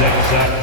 6.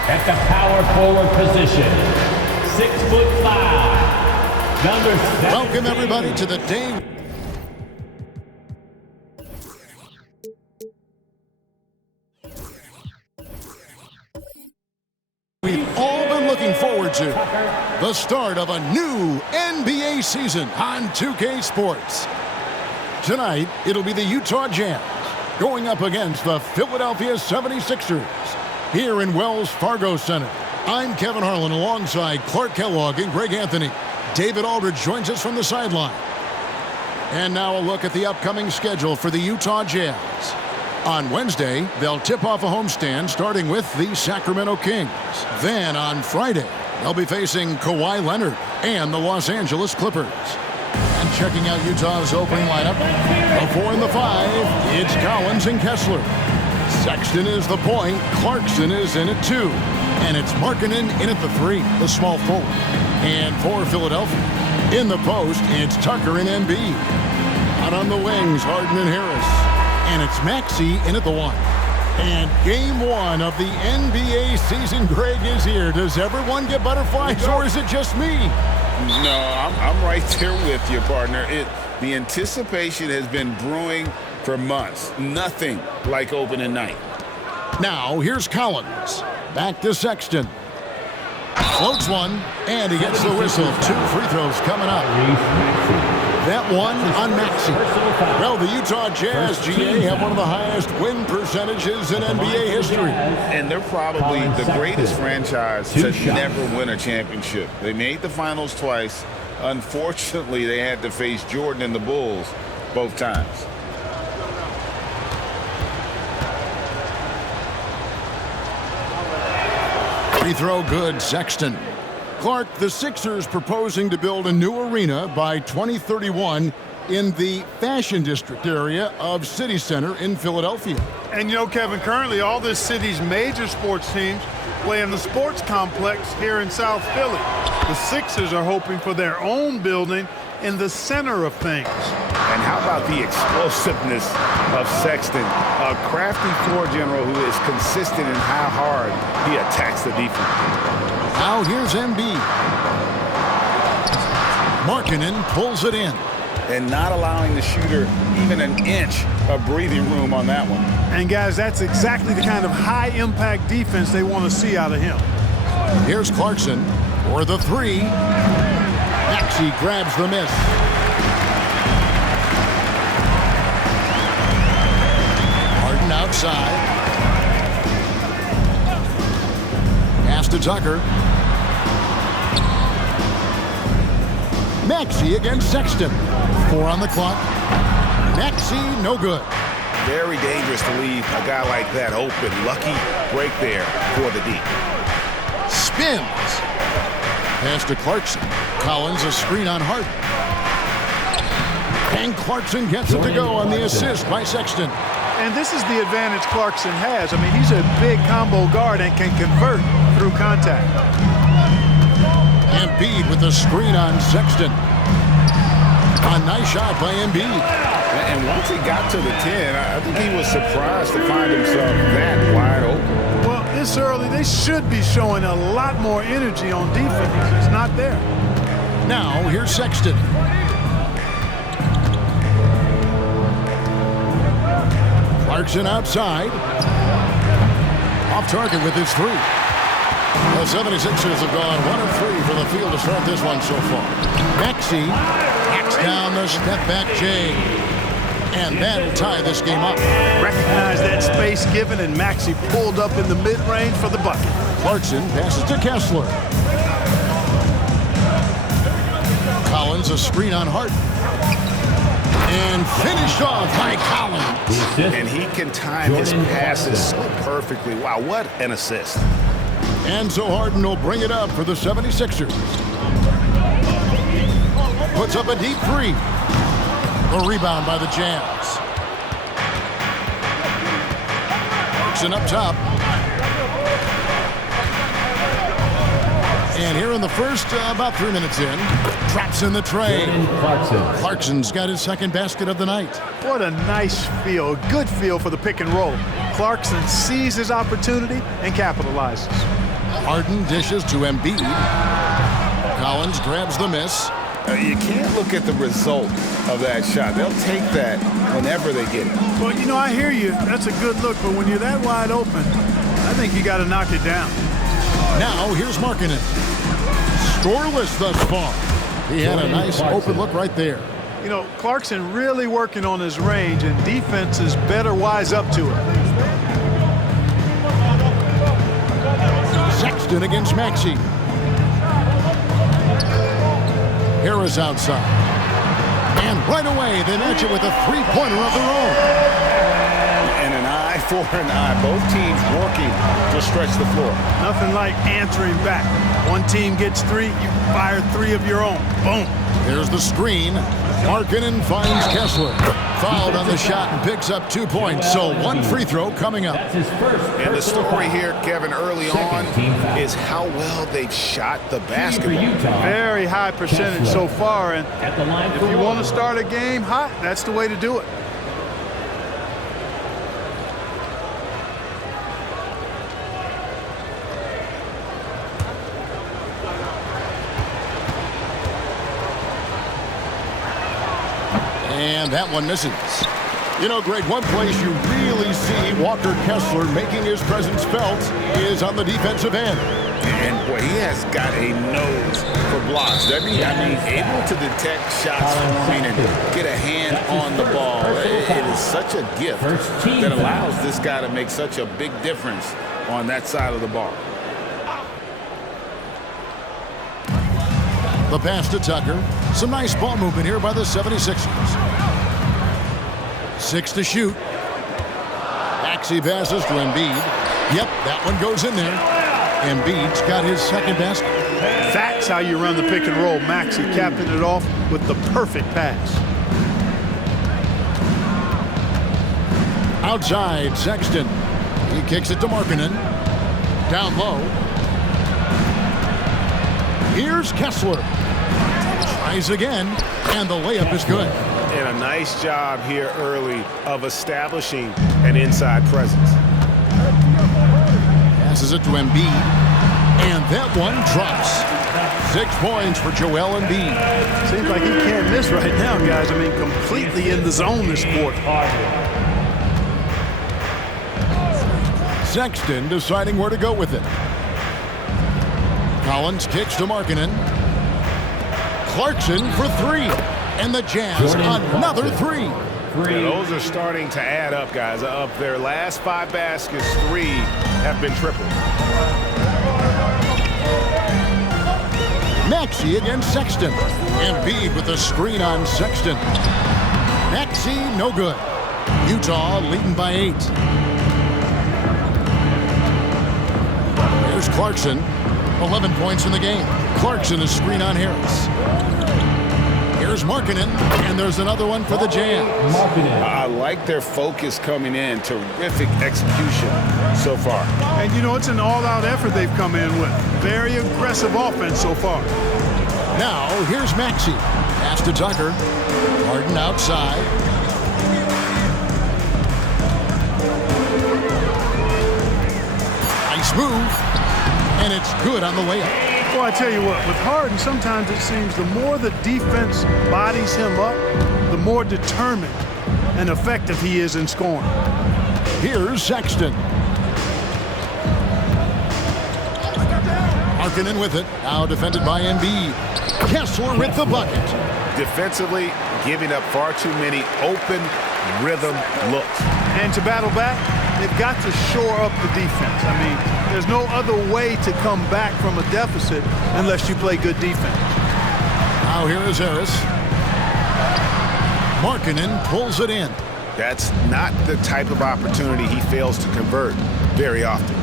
At the power forward position, 6'5", number 7. Welcome everybody to the day. We've all been looking forward to the start of a new NBA season on 2K Sports. Tonight, it'll be the Utah Jazz going up against the Philadelphia 76ers. Here in Wells Fargo Center, I'm Kevin Harlan alongside Clark Kellogg and Greg Anthony. David Aldridge joins us from the sideline. And now a look at the upcoming schedule for the Utah Jazz. On Wednesday, they'll tip off a homestand starting with the Sacramento Kings. Then on Friday, they'll be facing Kawhi Leonard and the Los Angeles Clippers. And checking out Utah's opening lineup, the 4 and the 5, it's Collins and Kessler. Sexton is the point, Clarkson is in at 2. And it's Markkanen in at the 3, the small forward. And for Philadelphia, in the post, it's Tucker and Embiid. Out on the wings, Harden and Harris. And it's Maxey in at the 1. And game 1 of the NBA season, Greg, is here. Does everyone get butterflies, or is it just me? No, I'm right there with you, partner. The anticipation has been brewing for months. Nothing like opening night. Now, here's Collins. Back to Sexton. Floats one, and he gets the whistle. 2 free throws coming up. That one on Maxey. Well, the Utah Jazz, GA, have one of the highest win percentages in NBA history. And they're probably the greatest franchise to never win a championship. They made the finals twice. Unfortunately, they had to face Jordan and the Bulls both times. Free throw good, Sexton. Clark, the Sixers proposing to build a new arena by 2031 in the Fashion District area of City Center in Philadelphia. And you know, Kevin, currently all this city's major sports teams play in the sports complex here in South Philly. The Sixers are hoping for their own building in the center of things. And how about the explosiveness of Sexton, a crafty floor general who is consistent in how hard he attacks the defense. Now here's Embiid. Markkanen pulls it in. And not allowing the shooter even an inch of breathing room on that one. And guys, that's exactly the kind of high-impact defense they want to see out of him. Here's Clarkson for the three. Maxey grabs the miss. Harden outside. Pass to Tucker. Maxey against Sexton. 4 on the clock. Maxey, no good. Very dangerous to leave a guy like that open. Lucky break there for the D. Spins. Pass to Clarkson. Collins a screen on Harden. And Clarkson gets it to go on the assist by Sexton. And this is the advantage Clarkson has. I mean, he's a big combo guard and can convert through contact. Embiid with the screen on Sexton. A nice shot by Embiid. And once he got to the 10, I think he was surprised to find himself that wide open. Well, this early, they should be showing a lot more energy on defense. It's not there. Now, here's Sexton. Clarkson outside. Off target with his three. The 76ers have gone 1 of 3 for the field to start this one so far. Maxey backs down the step-back J. And that'll tie this game up. Recognize that space given, and Maxey pulled up in the mid-range for the bucket. Clarkson passes to Kessler. Collins a screen on Harden. And finished off by Collins. And he can time his passes so perfectly. Wow, what an assist. And so Harden will bring it up for the 76ers. Puts up a deep three. The rebound by the Jazz. Clarkson up top. And here in the first, about 3 minutes in, traps in the tray. Clarkson's got his second basket of the night. What a nice feel, a good feel for the pick and roll. Clarkson sees his opportunity and capitalizes. Harden dishes to Embiid. Collins grabs the miss. You can't look at the result of that shot. They'll take that whenever they get it. Well, you know, I hear you. That's a good look, but when you're that wide open, I think you got to knock it down. Now, here's Markkanen. Scoreless thus far. He had a nice open look right there. You know, Clarkson really working on his range, and defenses better wise up to it. Sexton against Maxey. Harris outside. And right away, they match it with a three-pointer of their own. And an eye for an eye. Both teams working to stretch the floor. Nothing like answering back. One team gets 3, you fire 3 of your own. Boom. There's the screen. Markkanen finds Kessler. Fouled on the shot and picks up 2 points. So 1 free throw coming up. And the story here, Kevin, early on is how well they've shot the basketball. Very high percentage so far. And if you want to start a game hot, that's the way to do it. And that one misses. You know, Greg, one place you really see Walker Kessler making his presence felt is on the defensive end. And boy, he has got a nose for blocks. I mean, able to detect shots forming and get a hand on the ball. It is such a gift that allows this guy to make such a big difference on that side of the ball. The pass to Tucker. Some nice ball movement here by the 76ers. 6 to shoot. Maxey passes to Embiid. Yep, that one goes in there. Embiid's got his second basket. That's how you run the pick and roll. Maxey capping it off with the perfect pass. Outside, Sexton. He kicks it to Markkanen. Down low. Here's Kessler. Tries again, and the layup is good. And a nice job here early of establishing an inside presence. Passes it to Embiid, and that one drops. 6 points for Joel Embiid. Seems like he can't miss right now, guys. I mean, completely in the zone this quarter. Sexton deciding where to go with it. Collins kicks to Markkanen. Clarkson for 3. And the Jazz another 3. Yeah, those are starting to add up, guys. Of their last 5 baskets, 3 have been triple. Maxey against Sexton. Embiid with a screen on Sexton. Maxey, no good. Utah leading by 8. Here's Clarkson. 11 points in the game. Clarkson, a screen on Harris. Here's Markkanen, and there's another one for the Jazz. I like their focus coming in. Terrific execution so far. And, you know, it's an all-out effort they've come in with. Very aggressive offense so far. Now, here's Maxey. Pass to Tucker. Harden outside. Nice move. And it's good on the layup. Well, I tell you what, with Harden, sometimes it seems the more the defense bodies him up, the more determined and effective he is in scoring. Here's Sexton. Markkanen with it. Now defended by Embiid. Kessler with the bucket. Defensively, giving up far too many open rhythm looks. And to battle back, they've got to shore up the defense. I mean, there's no other way to come back from a deficit unless you play good defense. Now here is Harris. Markkanen pulls it in. That's not the type of opportunity he fails to convert very often.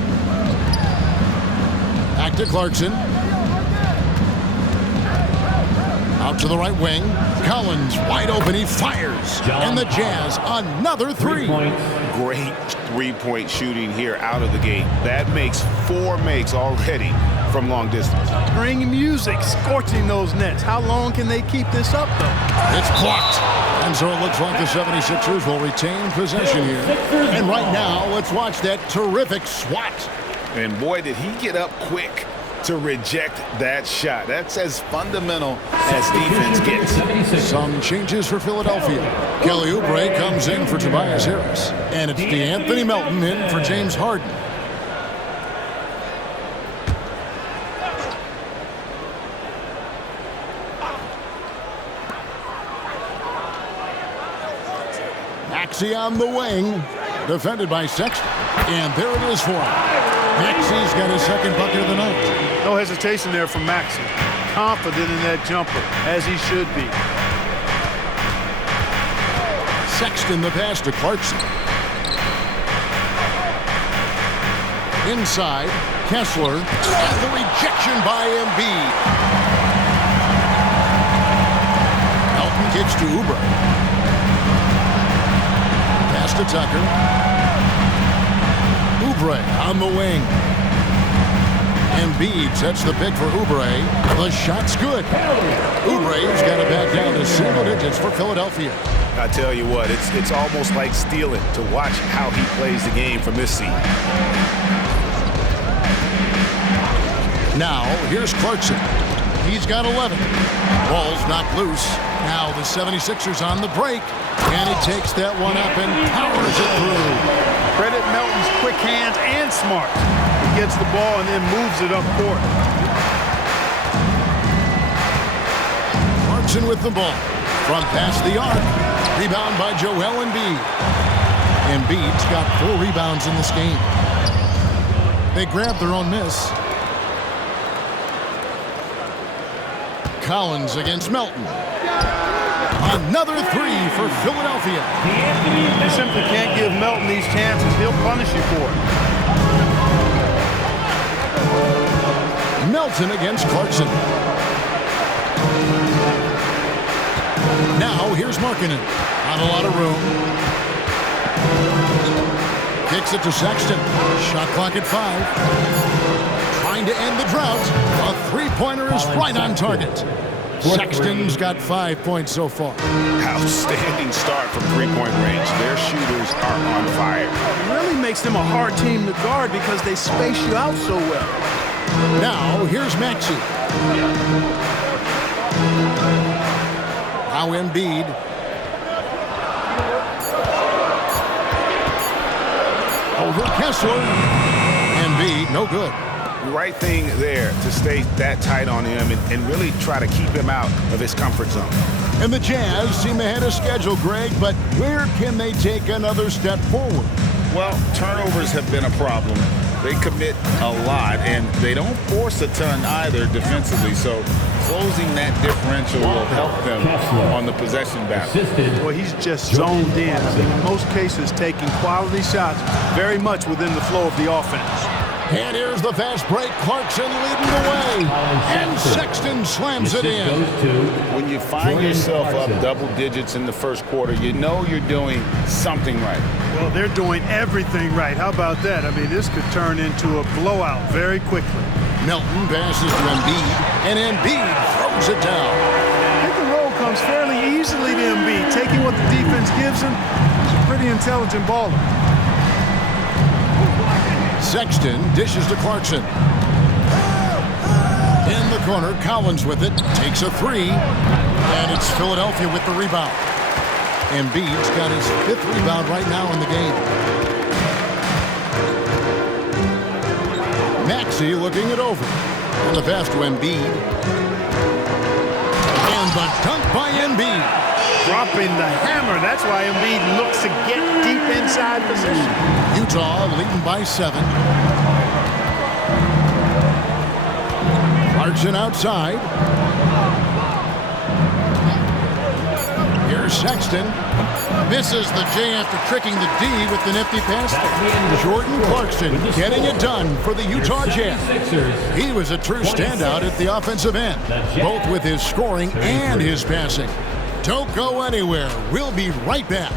Back to Clarkson. Out to the right wing. Collins wide open. He fires. And the Jazz another 3. Great three-point shooting here out of the gate. That makes 4 makes already from long distance. Bring music, scorching those nets. How long can they keep this up, though? It's blocked. And so it looks like the 76ers will retain possession here. And right now, let's watch that terrific swat. And boy, did he get up quick to reject that shot. That's as fundamental as defense gets. Some changes for Philadelphia. Kelly Oubre comes in for Tobias Harris. And it's DeAnthony Melton in for James Harden. Maxey on the wing. Defended by Sexton. And there it is for him. Maxey's got his second bucket of the night. No hesitation there from Maxey. Confident in that jumper, as he should be. Sexton the pass to Clarkson. Inside, Kessler. And the rejection by Embiid. Melton kicks to Oubre. Pass to Tucker. Oubre on the wing. Embiid sets the pick for Oubre. The shot's good. Oubre's got it back down to single digits for Philadelphia. I tell you what, it's almost like stealing to watch how he plays the game from this seat. Now, here's Clarkson. He's got 11. Ball's knocked loose. Now the 76ers on the break. And he takes that one up and powers it through. Credit Melton's quick hands and smart. gets the ball and then moves it up court. Clarkson with the ball. From past the arc. Rebound by Joel Embiid. Embiid's got 4 rebounds in this game. They grab their own miss. Collins against Melton. Another 3 for Philadelphia. They simply can't give Melton these chances. He'll punish you for it. Melton against Clarkson. Now here's Markkanen. Not a lot of room. Kicks it to Sexton. Shot clock at 5. Trying to end the drought. A three-pointer is right on target. Sexton's got 5 points so far. Outstanding start from three-point range. Their shooters are on fire. It really makes them a hard team to guard because they space you out so well. Now here's Maxey. Now Embiid. Over Kessler. Embiid, no good. Right thing there to stay that tight on him and really try to keep him out of his comfort zone. And the Jazz seem ahead of schedule, Greg, but where can they take another step forward? Well, turnovers have been a problem. They commit a lot, and they don't force a ton either defensively. So closing that differential will help them on the possession battle. Well, he's just zoned in. In most cases, taking quality shots very much within the flow of the offense. And here's the fast break. Clarkson leading the way. And Sexton slams it in. When you find yourself up double digits in the first quarter, you know you're doing something right. Well, they're doing everything right. How about that? I mean, this could turn into a blowout very quickly. Melton passes to Embiid, and Embiid throws it down. Pick and roll comes fairly easily to Embiid, taking what the defense gives him. He's a pretty intelligent baller. Sexton dishes to Clarkson. In the corner, Collins with it, takes a 3, and it's Philadelphia with the rebound. Embiid's got his 5th rebound right now in the game. Maxey looking it over. And the pass to Embiid. And the dunk by Embiid. Dropping the hammer. That's why Embiid looks to get deep inside position. Utah leading by 7. Clarkson outside. Here's Sexton. Misses the J after tricking the D with the nifty pass. Jordan Clarkson getting it done for the Utah Jazz. He was a true standout at the offensive end, both with his scoring and his passing. Don't go anywhere. We'll be right back.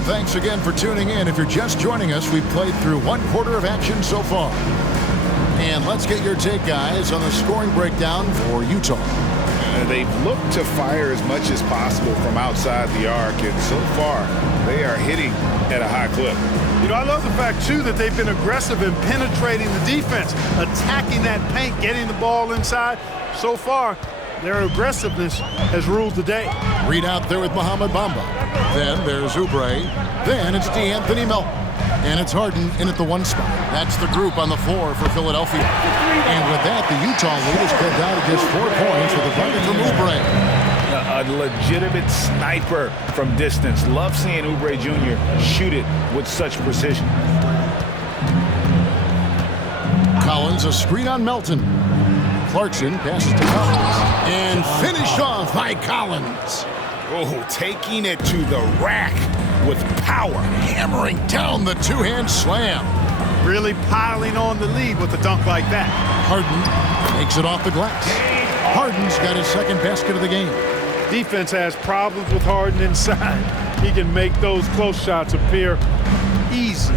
Thanks again for tuning in. If you're just joining us, we've played through 1 quarter of action so far. And let's get your take, guys, on the scoring breakdown for Utah. They've looked to fire as much as possible from outside the arc, and so far, they are hitting at a high clip. You know, I love the fact, too, that they've been aggressive in penetrating the defense, attacking that paint, getting the ball inside. So far, their aggressiveness has ruled the day. Reed out there with Mohamed Bamba. Then there's Oubre. Then it's DeAnthony Melton. And it's Harden in at the 1 spot. That's the group on the floor for Philadelphia. And with that, the Utah lead is cut down to just 4 points with a bucket from Oubre. A legitimate sniper from distance. Love seeing Oubre Jr. shoot it with such precision. Collins, a screen on Melton. Clarkson passes to Collins. And finished off by Collins. Oh, taking it to the rack with power. Hammering down the 2-hand slam. Really piling on the lead with a dunk like that. Harden takes it off the glass. Harden's got his second basket of the game. Defense has problems with Harden inside. He can make those close shots appear easy.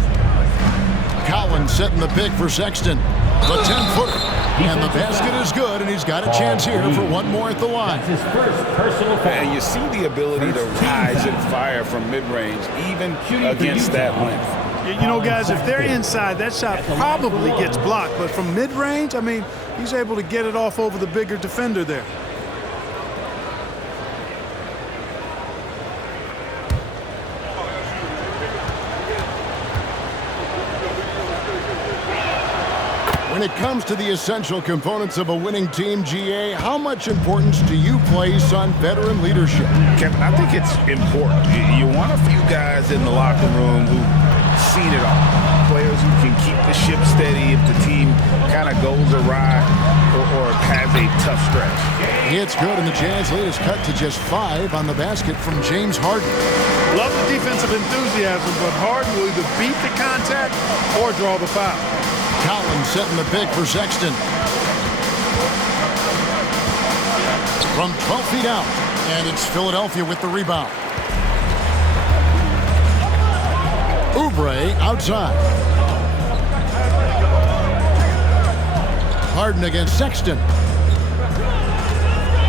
Collins setting the pick for Sexton. The 10-footer. And the basket is good, and he's got a chance here for one more at the line. That's his first personal foul. And you see the ability to rise and fire from mid-range, even against that length. You know, guys, if they're inside, that shot probably gets blocked. But from mid-range, I mean, he's able to get it off over the bigger defender there. When it comes to the essential components of a winning team, GA, how much importance do you place on veteran leadership? Kevin, I think it's important. You want a few guys in the locker room who've seen it all. Players who can keep the ship steady if the team kind of goes awry or has a tough stretch. It's good, and the Jazz lead is cut to just 5 on the basket from James Harden. Love the defensive enthusiasm, but Harden will either beat the contact or draw the foul. Collins setting the pick for Sexton. From 12 feet out, and it's Philadelphia with the rebound. Oubre outside. Harden against Sexton.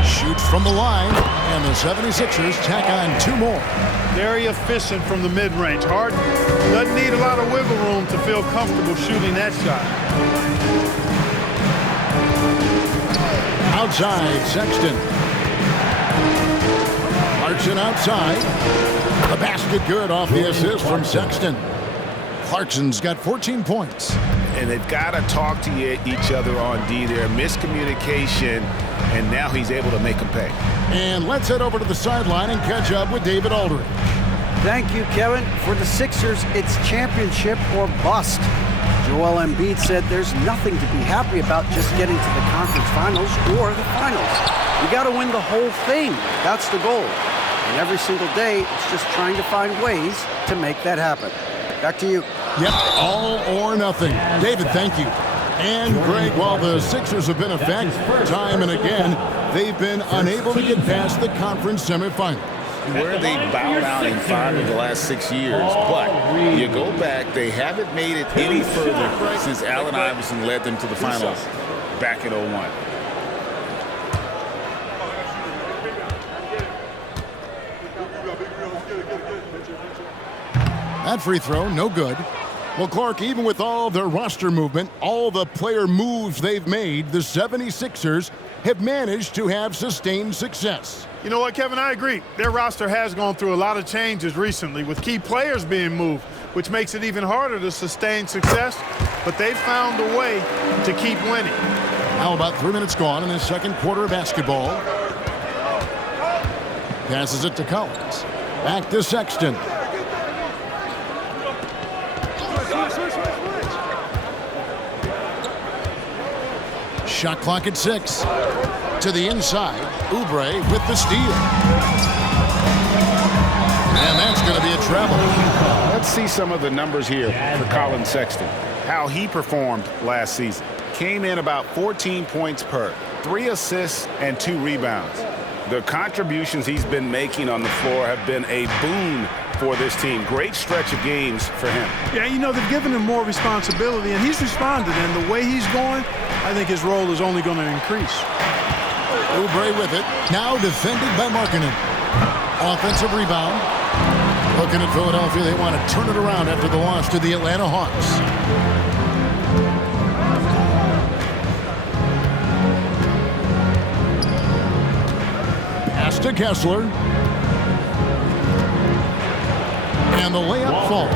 Shoots from the line, and the 76ers tack on 2 more. Very efficient from the mid-range. Harden doesn't need a lot of wiggle room to feel comfortable shooting that shot. Outside, Sexton. Clarkson outside. The basket good off the assist from Sexton. Clarkson's got 14 points. And they've got to talk to each other on D there. Miscommunication, and now he's able to make them pay. And let's head over to the sideline and catch up with David Aldridge. Thank you, Kevin. For the Sixers, it's championship or bust. Joel Embiid said there's nothing to be happy about just getting to the conference finals or the finals. You got to win the whole thing. That's the goal. And every single day, it's just trying to find ways to make that happen. Back to you. Yep, all or nothing. David, thank you. And Greg, while the Sixers have been a fact time and again, they've been unable to get past the conference semifinals. Where they bowed out in 5 of the last 6 years, but you go back, they haven't made it any further since Allen Iverson led them to the finals back in 01. That free throw, no good. Well, Clark, even with all their roster movement, all the player moves they've made, the 76ers have managed to have sustained success. You know what, Kevin? I agree. Their roster has gone through a lot of changes recently with key players being moved, which makes it even harder to sustain success, but they've found a way to keep winning. Now about 3 minutes gone in the second quarter of basketball. Passes it to Collins. Back to Sexton. Shot clock at 6. To the inside. Oubre with the steal. And that's going to be a travel. Let's see some of the numbers here for Colin Sexton. How he performed last season. Came in about 14 points per, 3 assists and 2 rebounds. The contributions he's been making on the floor have been a boon for this team. Great stretch of games for him. Yeah, you know, they've given him more responsibility, and he's responded. And the way he's going, I think his role is only going to increase. Oubre with it. Now defended by Markkanen. Offensive rebound. Looking at Philadelphia, they want to turn it around after the loss to the Atlanta Hawks. Pass to Kessler. And the layup falls.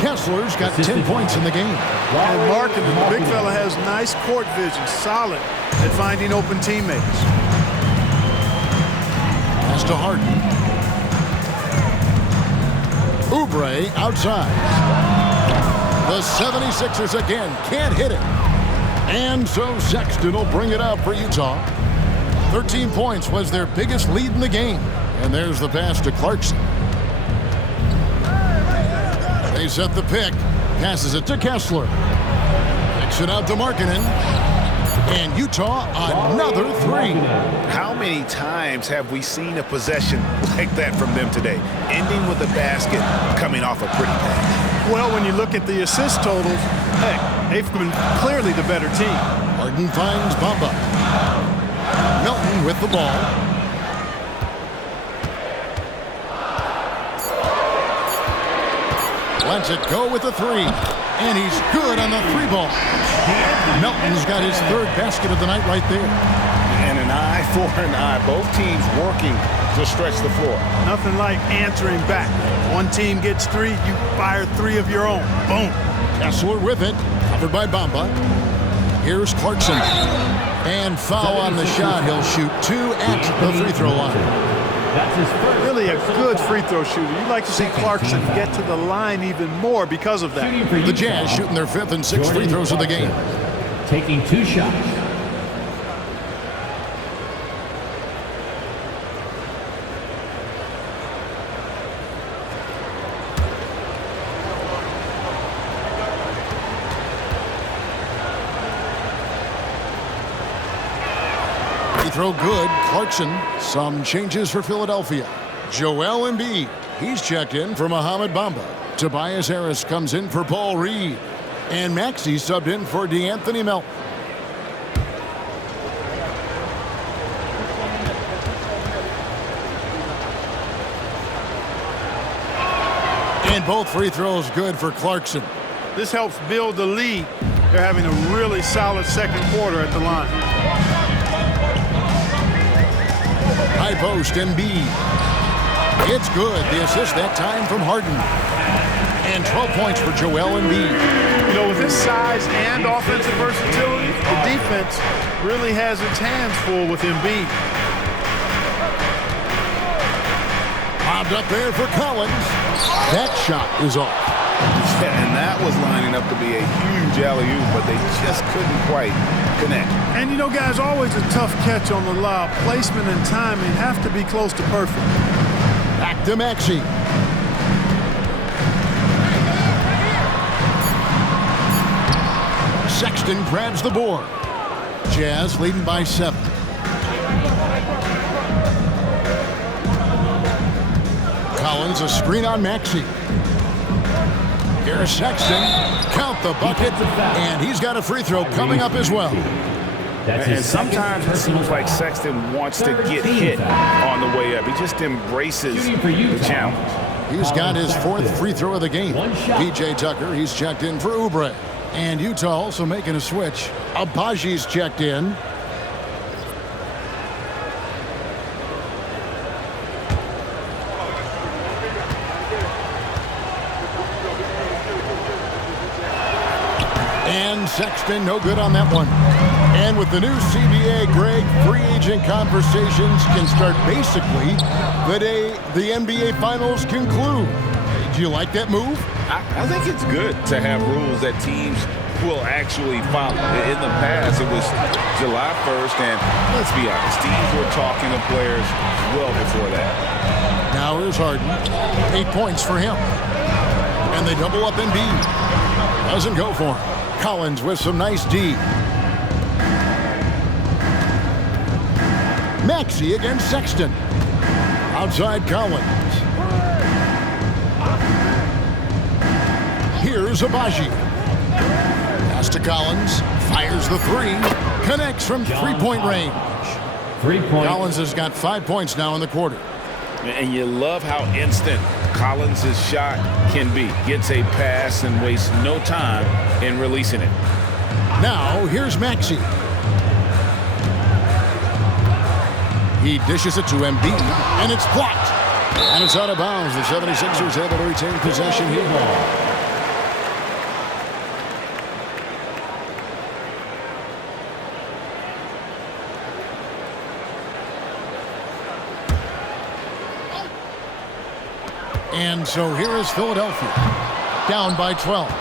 Kessler's got 10 points in the game. And Markkanen, the big fella, has nice court vision, solid at finding open teammates. Pass to Harden. Oubre outside. The 76ers again can't hit it. And so Sexton will bring it up for Utah. 13 points was their biggest lead in the game. And there's the pass to Clarkson. They set the pick. Passes it to Kessler. Kicks it out to Markkanen. And Utah, another three. How many times have we seen a possession like that from them today, ending with a basket coming off a pretty pass? Well, when you look at the assist totals, heck, they've been clearly the better team. Harden finds Bamba. Melton with the ball. Lets it go with the three. And he's good on the three ball. Melton's got his third basket of the night right there. And an eye for an eye. Both teams working to stretch the floor. Nothing like answering back. One team gets three, you fire three of your own. Boom. Kessler with it. Covered by Bamba. Here's Clarkson. And foul on the shot. He'll shoot two at the free throw line. That's his first. Really a good free throw shooter. You'd like to see Clarkson get to the line even more because of that. The Jazz shooting their fifth and sixth free throws of the game. Taking two shots. Throw good. Clarkson. Some changes for Philadelphia. Joel Embiid. He's checked in for Mohamed Bamba. Tobias Harris comes in for Paul Reed. And Maxey subbed in for DeAnthony Melton. And both free throws good for Clarkson. This helps build the lead. They're having a really solid second quarter at the line. High post, Embiid. It's good. The assist that time from Harden. And 12 points for Joel Embiid. You know, with his size and offensive versatility, the defense really has its hands full with Embiid. Bobbed up there for Collins. That shot is off. And that was lining up to be a huge alley-oop, but they just couldn't quite connect. And you know, guys, always a tough catch on the lob. Placement and timing have to be close to perfect. Back to Maxey. Sexton grabs the board. Jazz leading by 7. Collins a screen on Maxey. Here's Sexton. Count the bucket. And he's got a free throw coming up as well. And sometimes it seems like Sexton wants to get hit on the way up. He just embraces the challenge. He's got his fourth free throw of the game. PJ Tucker, he's checked in for Oubre. And Utah also making a switch. Abaji's checked in. And Sexton, no good on that one. And with the new CBA, Greg, free agent conversations can start basically the day the NBA Finals conclude. Do you like that move? I think it's good to have rules that teams will actually follow. In the past, it was July 1st, and let's be honest, teams were talking to players well before that. Now here's Harden. 8 points for him. And they double up Embiid. Doesn't go for him. Collins with some nice D. Maxey against Sexton. Outside Collins. Here's Abaji. Pass to Collins. Fires the three. Connects from three-point range. 3 points. Collins has got 5 points now in the quarter. And you love how instant Collins' shot can be. Gets a pass and wastes no time in releasing it. Now, here's Maxey. He dishes it to Embiid, and it's blocked. And it's out of bounds. The 76ers able to retain possession here. And so here is Philadelphia, down by 12.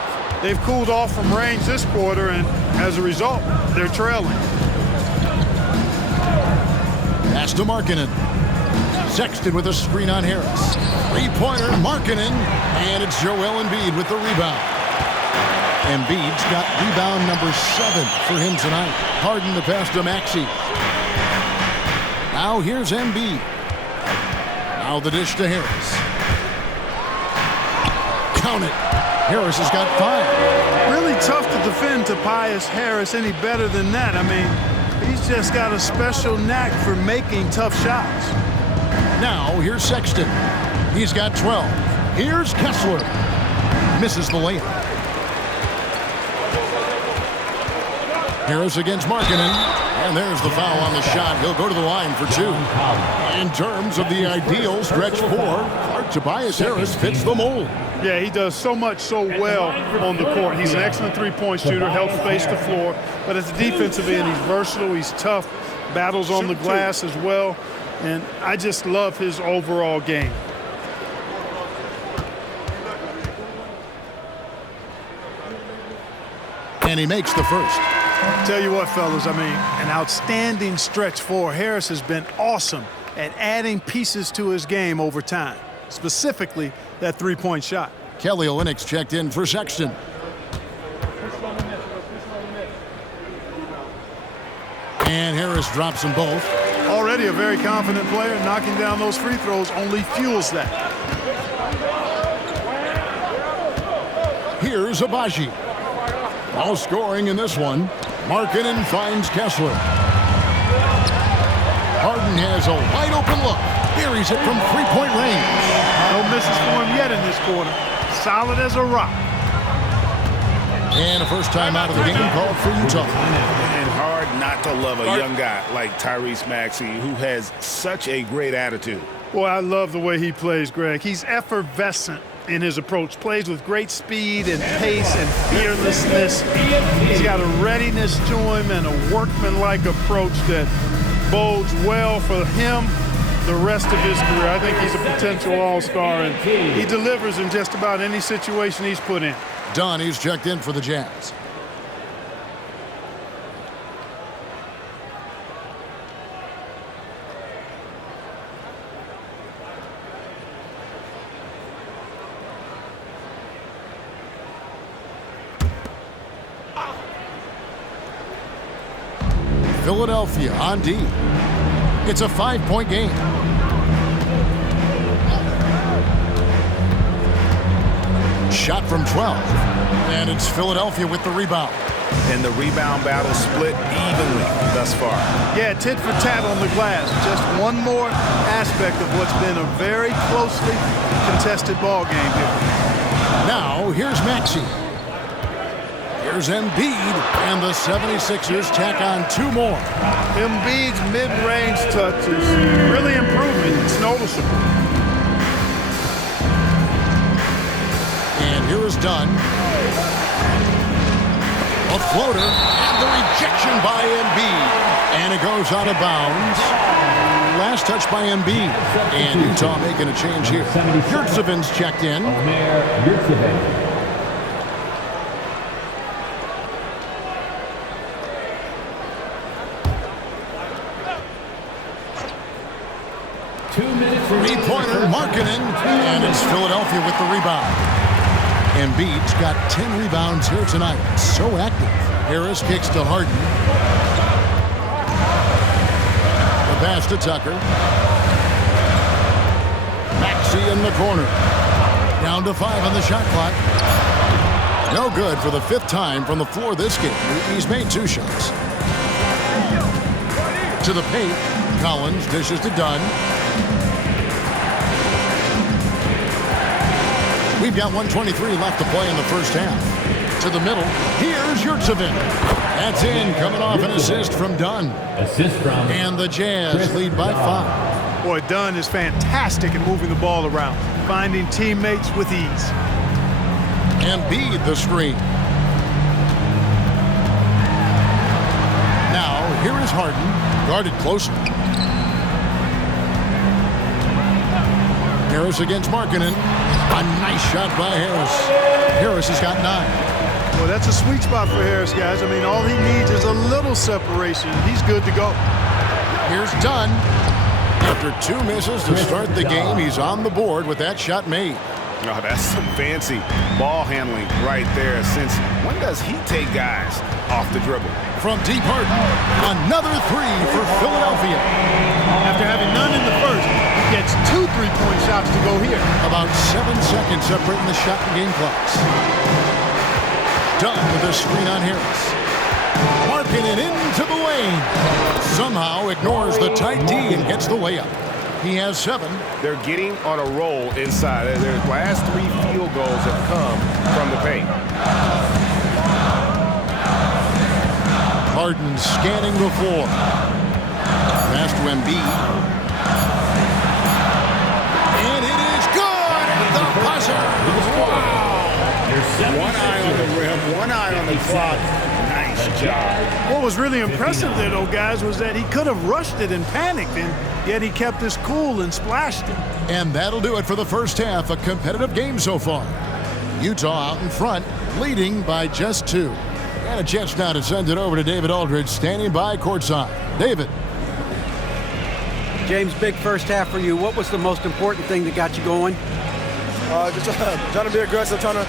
They've cooled off from range this quarter, and as a result, they're trailing. Pass to Markkanen. Sexton with a screen on Harris. Three-pointer, Markkanen, and it's Joel Embiid with the rebound. Embiid's got rebound number 7 for him tonight. Harden the pass to Maxey. Now here's Embiid. Now the dish to Harris. Count it. Harris has got 5. Really tough to defend Tobias Harris any better than that. I mean, he's just got a special knack for making tough shots. Now here's Sexton. He's got 12. Here's Kessler. Misses the layup. Harris against Markkanen. And there's the foul on the shot. He'll go to the line for 2. In terms of the ideal stretch 4, Tobias Harris fits the mold. Yeah, he does so much so well on the court. He's an excellent three-point shooter, helps space the floor. But as a defensive end, he's versatile, he's tough, battles on the glass as well. And I just love his overall game. And he makes the first. Tell you what, fellas, I mean, an outstanding stretch 4. Harris has been awesome at adding pieces to his game over time, specifically that three-point shot. Kelly Olynyk's checked in for Sexton. And Harris drops them both. Already a very confident player. Knocking down those free throws only fuels that. Here's Agbaji. All scoring in this one. Markkanen finds Kessler. Harden has a wide open look. Buries it from three-point range. No misses for him yet in this quarter. Solid as a rock. And a first time out of the game called for Utah. And hard not to love a young guy like Tyrese Maxey, who has such a great attitude. Boy, I love the way he plays, Greg. He's effervescent in his approach. Plays with great speed and pace and fearlessness. He's got a readiness to him and a workmanlike approach that bodes well for him the rest of his career. I think he's a potential all-star, and he delivers in just about any situation he's put in. Dunn, he's checked in for the Jazz. Philadelphia on D. It's a 5-point game. Shot from 12. And it's Philadelphia with the rebound. And the rebound battle split evenly thus far. Yeah, tit for tat on the glass. Just one more aspect of what's been a very closely contested ball game here. Now, here's Maxey. Here's Embiid, and the 76ers tack on 2 more. Embiid's mid-range touch is really improving. It's noticeable. And here is Dunn. A floater, and the rejection by Embiid. And it goes out of bounds. Last touch by Embiid. And Utah making a change here. Yurtseven's checked in. Omer Yurtseven. Three-pointer, Markkanen, and it's Philadelphia with the rebound. Embiid's got 10 rebounds here tonight. So active. Harris kicks to Harden. The pass to Tucker. Maxey in the corner. Down to 5 on the shot clock. No good for the 5th time from the floor this game. He's made 2 shots. To the paint. Collins dishes to Dunn. We've got 1:23 left to play in the first half. To the middle, here's Yurtseven. That's in, coming off an assist from Dunn. Assist from. And the Jazz lead by 5. Boy, Dunn is fantastic at moving the ball around, finding teammates with ease. Embiid the screen. Now, here is Harden, guarded closer. Harris against Markkanen. A nice shot by Harris. Harris has got 9. Well, that's a sweet spot for Harris, guys. I mean, all he needs is a little separation. He's good to go. Here's Dunn. After 2 misses to start the game, he's on the board with that shot made. No, that's some fancy ball handling right there, since when does he take guys off the dribble? From deep Harden, another three for Philadelphia. After having none in the first, he gets 2 3-point shots to go here. About 7 seconds separating the shot and game clocks. Dunn with a screen on Harris. Marking it into the lane. Somehow ignores the tight D and gets the layup. He has 7. They're getting on a roll inside. Their last 3 field goals have come from the paint. Harden scanning the floor. Pass to Embiid. And it is good at the buzzer. Wow. One eye on the rim, one eye on the clock. Nice job. What was really impressive there, though, guys, was that he could have rushed it and panicked, and yet he kept his cool and splashed it. And that'll do it for the first half. A competitive game so far. Utah out in front, leading by just 2. And a chance now to send it over to David Aldridge, standing by courtside. David. James, big first half for you. What was the most important thing that got you going? Just trying to be aggressive, trying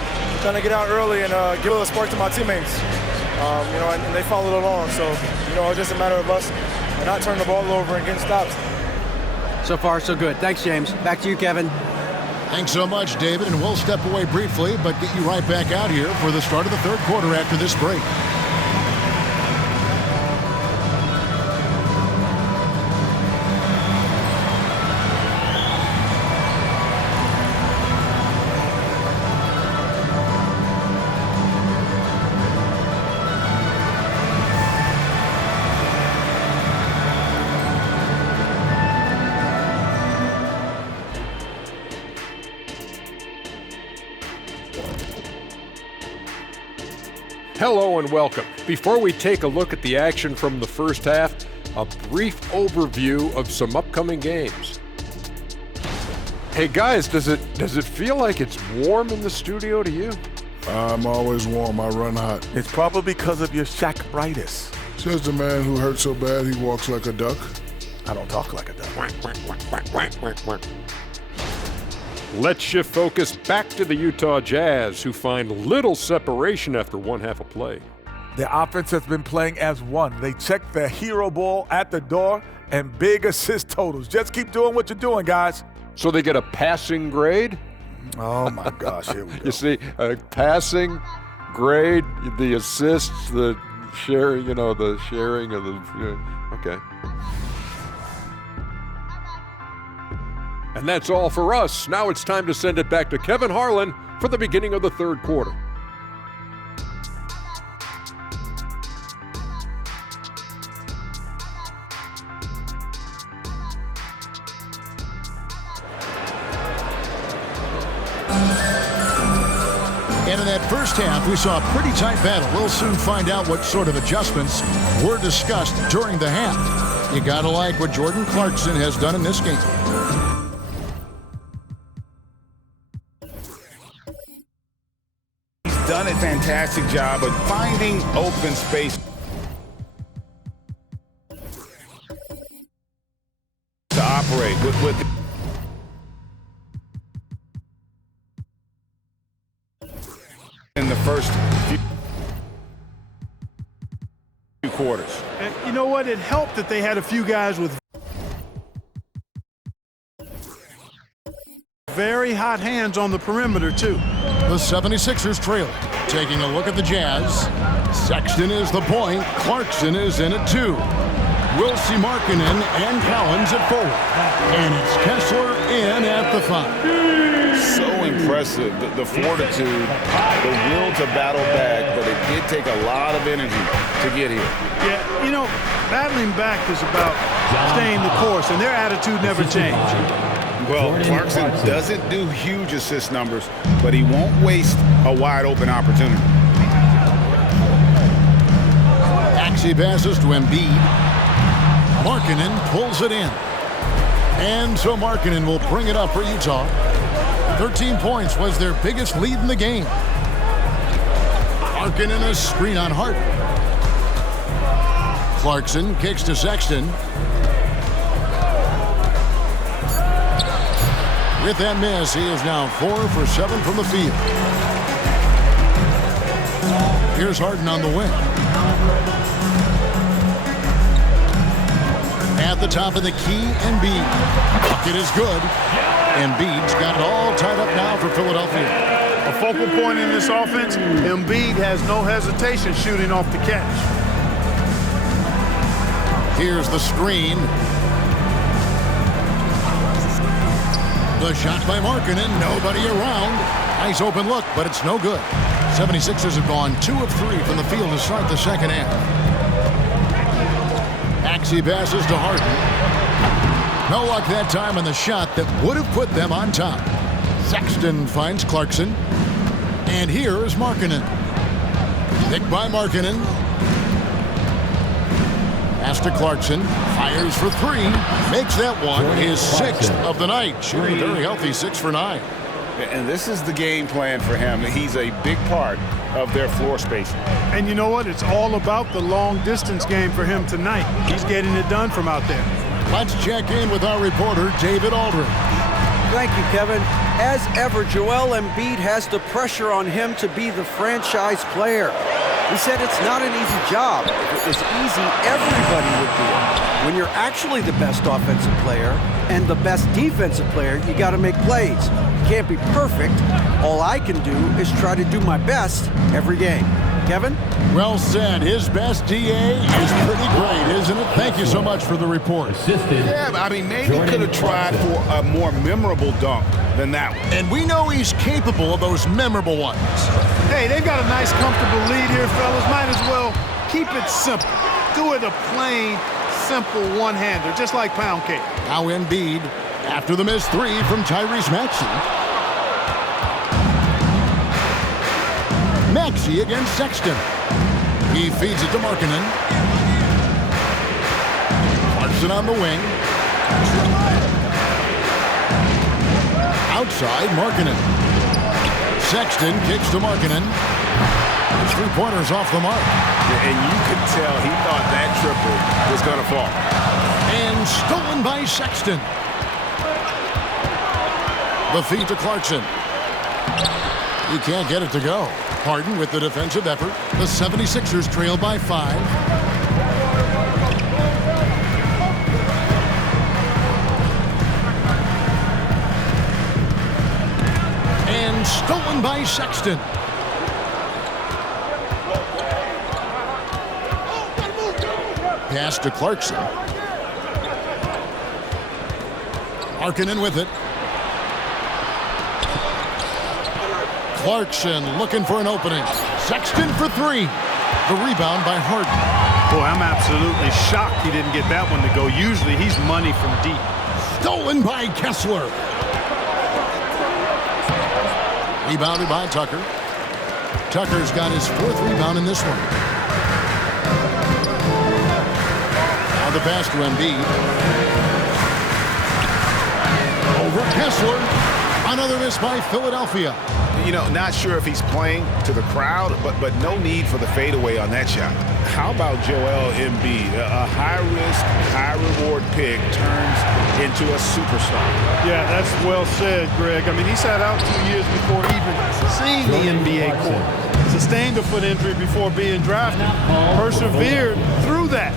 to get out early and give a little spark to my teammates. And they followed along. So, it's just a matter of us not turning the ball over and getting stops. So far, so good. Thanks, James. Back to you, Kevin. Thanks so much, David, and we'll step away briefly, but get you right back out here for the start of the third quarter after this break. Hello and welcome. Before we take a look at the action from the first half, a brief overview of some upcoming games. Hey guys, does it feel like it's warm in the studio to you? I'm always warm. I run hot. It's probably because of your Shaq-ritis. Says the man who hurt so bad he walks like a duck. I don't talk like a duck. Let's shift focus back to the Utah Jazz, who find little separation after one half of play. Their offense has been playing as one. They check their hero ball at the door and big assist totals. Just keep doing what you're doing, guys. So they get a passing grade? Oh, my gosh, here we go. You see, a passing grade, the assists, the sharing, the sharing of the, okay. And that's all for us. Now it's time to send it back to Kevin Harlan for the beginning of the third quarter. And in that first half, we saw a pretty tight battle. We'll soon find out what sort of adjustments were discussed during the half. You gotta like what Jordan Clarkson has done in this game. Done a fantastic job of finding open space to operate with in the first few quarters. And you know what? It helped that they had a few guys with very hot hands on the perimeter, too. The 76ers trail. Taking a look at the Jazz. Sexton is the point. Clarkson is in at 2. We'll see Markkanen and Collins at forward. And it's Kessler in at the 5. So impressive, the fortitude, the will to battle back, but it did take a lot of energy to get here. Yeah, battling back is about staying the course, and their attitude never changed. Well, Clarkson doesn't do huge assist numbers, but he won't waste a wide open opportunity. Axie passes to Embiid. Markkanen pulls it in. And so Markkanen will bring it up for Utah. 13 points was their biggest lead in the game. Markkanen a screen on Hart. Clarkson kicks to Sexton. With that miss, he is now 4 for 7 from the field. Here's Harden on the wing. At the top of the key, Embiid. Bucket is good. Embiid's got it all tied up now for Philadelphia. A focal point in this offense, Embiid has no hesitation shooting off the catch. Here's the screen. The shot by Markkanen, nobody around. Nice open look, but it's no good. 76ers have gone 2 of 3 from the field to start the second half. Maxey passes to Harden. No luck that time on the shot that would have put them on top. Sexton finds Clarkson. And here is Markkanen. Picked by Markkanen. Pass to Clarkson. Fires for 3. Makes that one his 6th of the night. Shooting very healthy, 6 for 9. And this is the game plan for him. He's a big part of their floor spacing. And you know what? It's all about the long distance game for him tonight. He's getting it done from out there. Let's check in with our reporter, David Aldridge. Thank you, Kevin. As ever, Joel Embiid has the pressure on him to be the franchise player. He said it's not an easy job. If it was easy, everybody would do it. When you're actually the best offensive player and the best defensive player, you got to make plays. You can't be perfect. All I can do is try to do my best every game. Kevin? Well said. His best DA is pretty great, isn't it? Thank you so much for the report. Yeah, I mean, maybe could have tried for a more memorable dunk than that one. And we know he's capable of those memorable ones. Hey, they've got a nice, comfortable lead here, fellas. Might as well keep it simple. Do it a plain, simple one-hander, just like pound cake. Now Embiid, after the missed 3 from Tyrese Maxey. Maxey against Sexton. He feeds it to Markkanen. Clarkson on the wing. Outside, Markkanen. Sexton kicks to Markkanen. His 3-pointer's off the mark. And you could tell he thought that triple was going to fall. And stolen by Sexton. The feed to Clarkson. He can't get it to go. Harden with the defensive effort. The 76ers trail by 5. And stolen by Sexton. Pass to Clarkson. Markkanen with it. Clarkson looking for an opening. Sexton for 3. The rebound by Harden. Boy, I'm absolutely shocked he didn't get that one to go. Usually he's money from deep. Stolen by Kessler. Rebounded by Tucker. Tucker's got his 4th rebound in this one. Now the pass to Embiid. Over Kessler. Another miss by Philadelphia. You know, not sure if he's playing to the crowd, but no need for the fadeaway on that shot. How about Joel Embiid? A high-risk, high-reward pick turns into a superstar. Yeah, that's well said, Greg. I mean, he sat out 2 years before even seeing the NBA court. Sustained a foot injury before being drafted. Persevered through that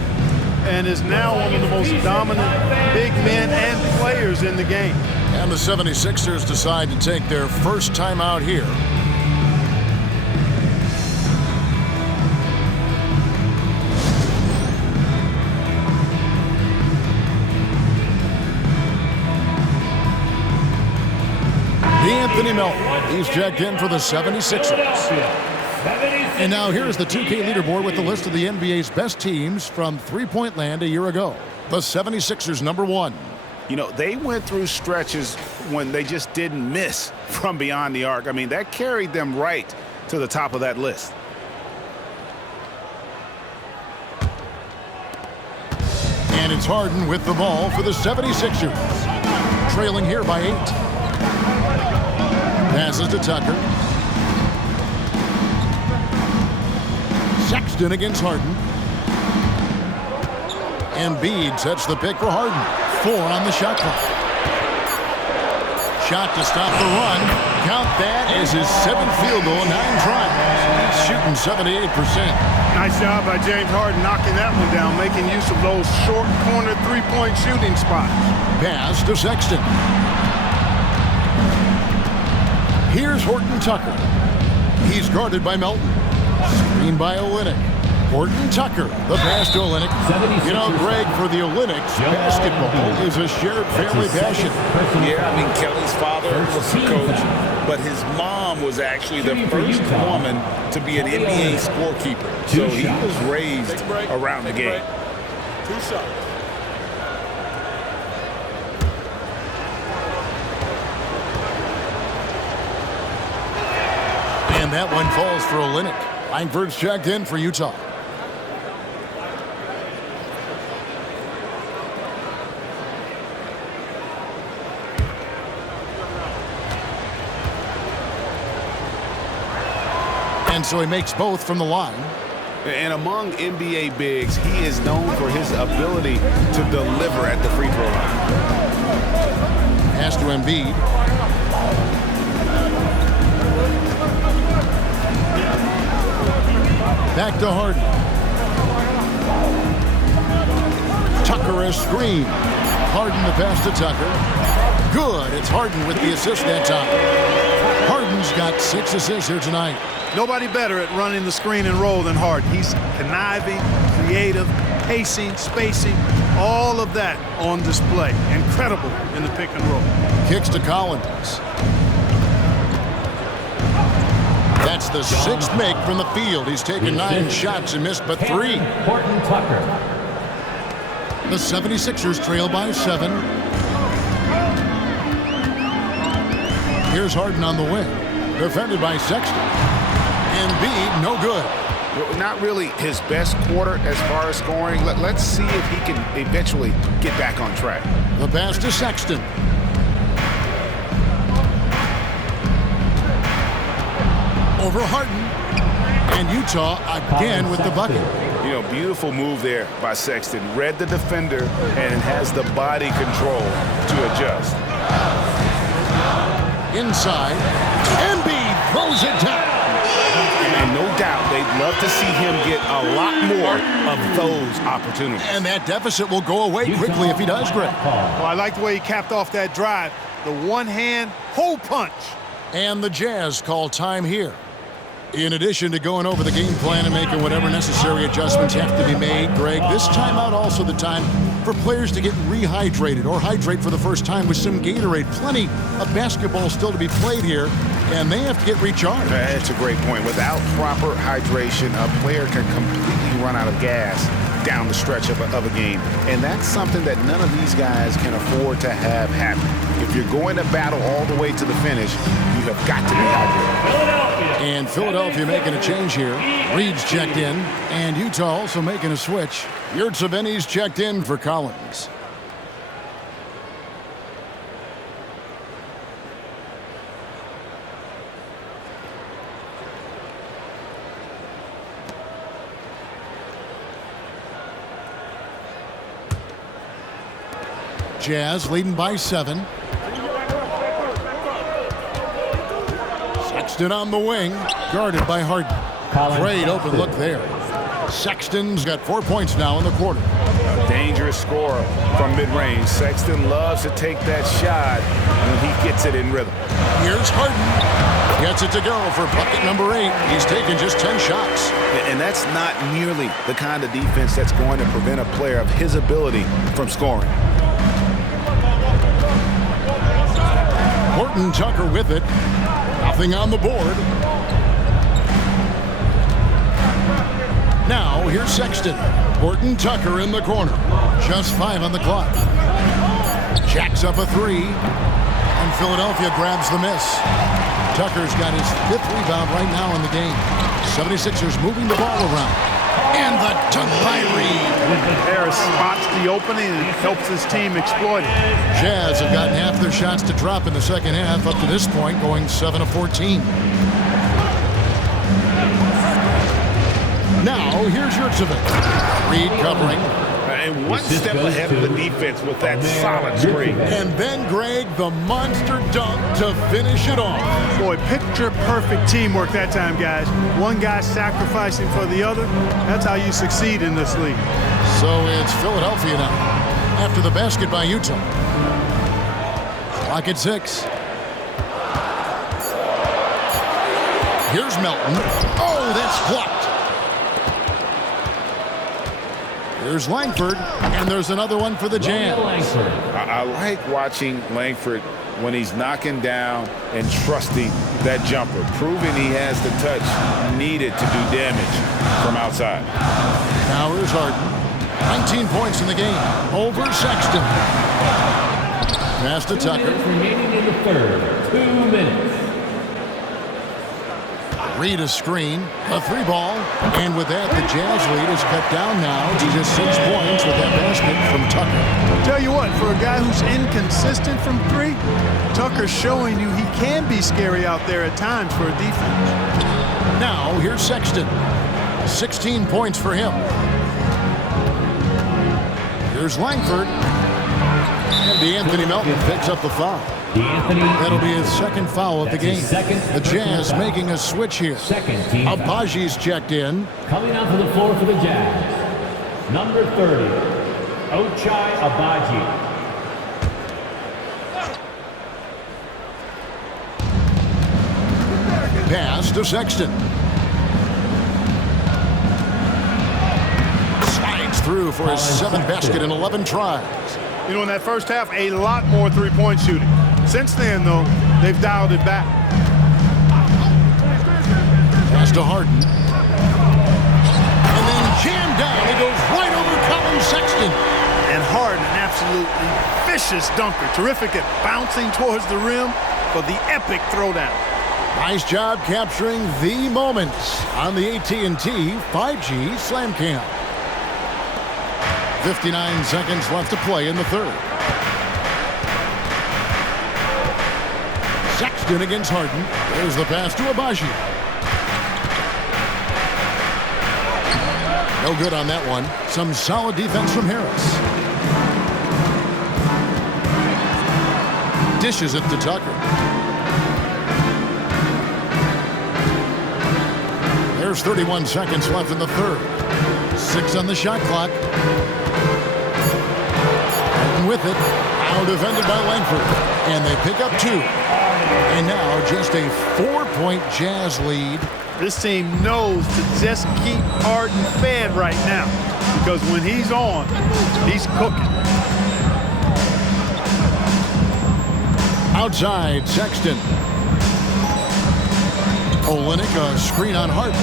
and is now one of the most dominant big men and players in the game. And the 76ers decide to take their first time out here. Anthony Melton. He's checked in for the 76ers. And now here's the 2K leaderboard with the list of the NBA's best teams from three-point land a year ago. The 76ers #1. You know, they went through stretches when they just didn't miss from beyond the arc. I mean, that carried them right to the top of that list. And it's Harden with the ball for the 76ers. Trailing here by 8. Passes to Tucker. Sexton against Harden. Embiid sets the pick for Harden. 4 on the shot clock. shot to stop the run. Count that as his 7th field goal in 9 tries. He's shooting 78%. Nice job by James Harden knocking that one down, making use of those short corner three-point shooting spots. Pass to Sexton. Here's Horton Tucker. He's guarded by Melton. Screened by Olynyk. Horton Tucker, the pass to Olynyk. You know, Greg, for the Olynyks, basketball is a shared family passion. Yeah, I mean, Kelly's father was a coach, but his mom was actually the first woman to be an NBA scorekeeper. So he was raised around the game. 2 shots. And that one falls for Olynyk. Langford's checked in for Utah. And so he makes both from the line. And among NBA bigs, he is known for his ability to deliver at the free throw line. Pass to Embiid. Back to Harden. Tucker a screen. Harden the pass to Tucker. Good. It's Harden with the assist that time. Harden's got 6 assists here tonight. Nobody better at running the screen and roll than Harden. He's conniving, creative, pacing, spacing, all of that on display. Incredible in the pick and roll. Kicks to Collins. That's the 6th make from the field. He's taken 9 shots and missed but 3. Horton Tucker. The 76ers trail by 7. Here's Harden on the wing. Defended by Sexton. Embiid, no good. Not really his best quarter as far as scoring. Let's see if he can eventually get back on track. The pass to Sexton. Over Harden. And Utah again with the bucket. You know, beautiful move there by Sexton. Read the defender and has the body control to adjust. Inside. Embiid throws it down. And no doubt they'd love to see him get a lot more of those opportunities. And that deficit will go away quickly if he does, Greg. Well, I like the way he capped off that drive. The one-hand hole punch. And the Jazz call time here. In addition to going over the game plan and making whatever necessary adjustments have to be made, Greg, this timeout also the time for players to get rehydrated or hydrate for the first time with some Gatorade. Plenty of basketball still to be played here, and they have to get recharged. That's a great point. Without proper hydration, a player can completely run out of gas down the stretch of a game. And that's something that none of these guys can afford to have happen. If you're going to battle all the way to the finish, you have got to be hydrated. And Philadelphia making a change here. Reed's checked in, and Utah also making a switch. Yurtseven's checked in for Collins. Jazz leading by 7. Sexton on the wing, guarded by Harden. Great open look there. Sexton's got 4 points now in the quarter. A dangerous scorer from mid-range. Sexton loves to take that shot when he gets it in rhythm. Here's Harden. Gets it to go for bucket number 8. He's taken just 10 shots. And that's not nearly the kind of defense that's going to prevent a player of his ability from scoring. Horton Tucker with it. Nothing on the board. Now, here's Sexton. Horton Tucker in the corner. Just 5 on the clock. Jacks up a 3. And Philadelphia grabs the miss. Tucker's got his 5th rebound right now in the game. 76ers moving the ball around. And the dunk by Reed. Harris spots the opening and helps his team exploit it. Jazz have gotten half their shots to drop in the second half up to this point, going 7 of 14. Now, here's Yurtseven. Reed covering. And one step ahead of the defense with that solid screen. And then, Greg, the monster dunk to finish it off. Boy, picture-perfect teamwork that time, guys. One guy sacrificing for the other. That's how you succeed in this league. So it's Philadelphia now after the basket by Utah. Clock at 6. Here's Melton. Oh, that's blocked. Here's Langford, and there's another one for the Jazz. I like watching Langford when he's knocking down and trusting that jumper, proving he has the touch needed to do damage from outside. Now here's Harden. 19 points in the game over Sexton. Pass to Tucker. 2 minutes remaining in the third. 2 minutes. Reed a screen, a 3-ball, and with that, the Jazz lead is cut down now to just 6 points with that basket from Tucker. Tell you what, for a guy who's inconsistent from 3, Tucker's showing you he can be scary out there at times for a defense. Now, here's Sexton. 16 points for him. Here's Langford. And DeAnthony Melton picks up the foul. That'll be his second foul of the game. The Jazz making a switch here. Abaji's checked in. Coming onto the floor for the Jazz, number 30, Ochai Abaji. Pass to Sexton. Slides through for his 7th basket in 11 tries. You know, in that first half, a lot more three-point shooting. Since then, though, they've dialed it back. Pass to Harden. And then jammed down. He goes right over Colin Sexton. And Harden, an absolutely vicious dunker. Terrific at bouncing towards the rim for the epic throwdown. Nice job capturing the moments on the AT&T 5G Slam Cam. 59 seconds left to play in the third. Sexton against Harden. There's the pass to Abaji. No good on that one. Some solid defense from Harris. Dishes it to Tucker. There's 31 seconds left in the third. 6 on the shot clock. With it, now defended by Langford, and they pick up 2. And now just a 4-point Jazz lead. This team knows to just keep Harden fed right now, because when he's on, he's cooking. Outside, Sexton. Olynyk, a screen on Harden.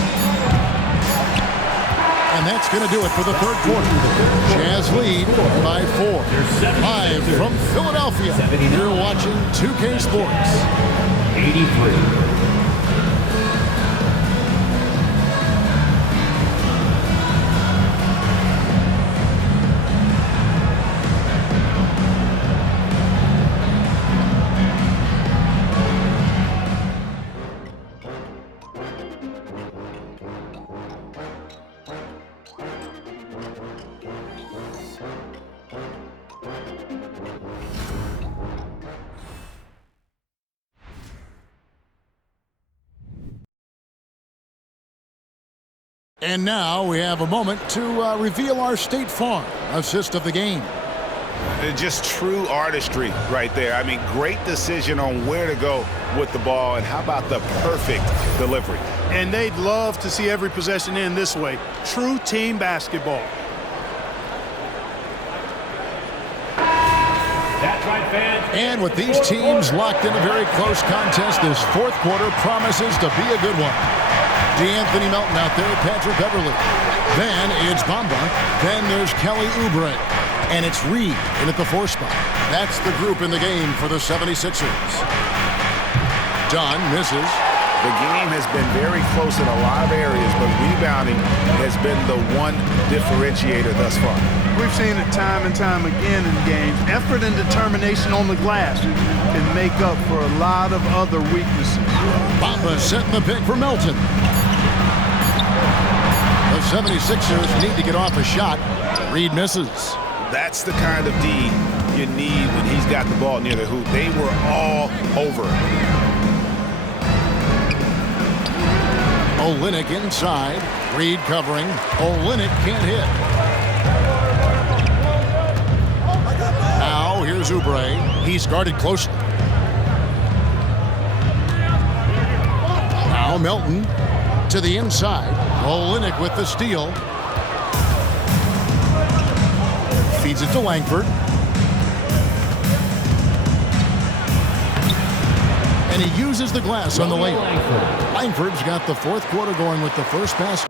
And that's going to do it for the third quarter. Jazz lead by 4. Live from Philadelphia, you're watching 2K Sports. 83. And now we have a moment to reveal our State Farm assist of the game. Just true artistry right there. I mean, great decision on where to go with the ball, and how about the perfect delivery? And they'd love to see every possession end this way. True team basketball. That's right, fans. And with these teams locked in a very close contest, this fourth quarter promises to be a good one. DeAnthony Melton out there, Patrick Beverly. Then it's Bamba. Then there's Kelly Oubre. And it's Reed in at the 4 spot. That's the group in the game for the 76ers. Dunn misses. The game has been very close in a lot of areas, but rebounding has been the one differentiator thus far. We've seen it time and time again in games. Effort and determination on the glass can make up for a lot of other weaknesses. Bamba setting the pick for Melton. The 76ers need to get off a shot. Reed misses. That's the kind of D you need when he's got the ball near the hoop. They were all over. Olynyk inside. Reed covering. Olynyk can't hit. Now here's Oubre. He's guarded closely. Now Melton to the inside. Olynyk with the steal. Feeds it to Langford. And he uses the glass on the layup. Langford's got the fourth quarter going with the first pass.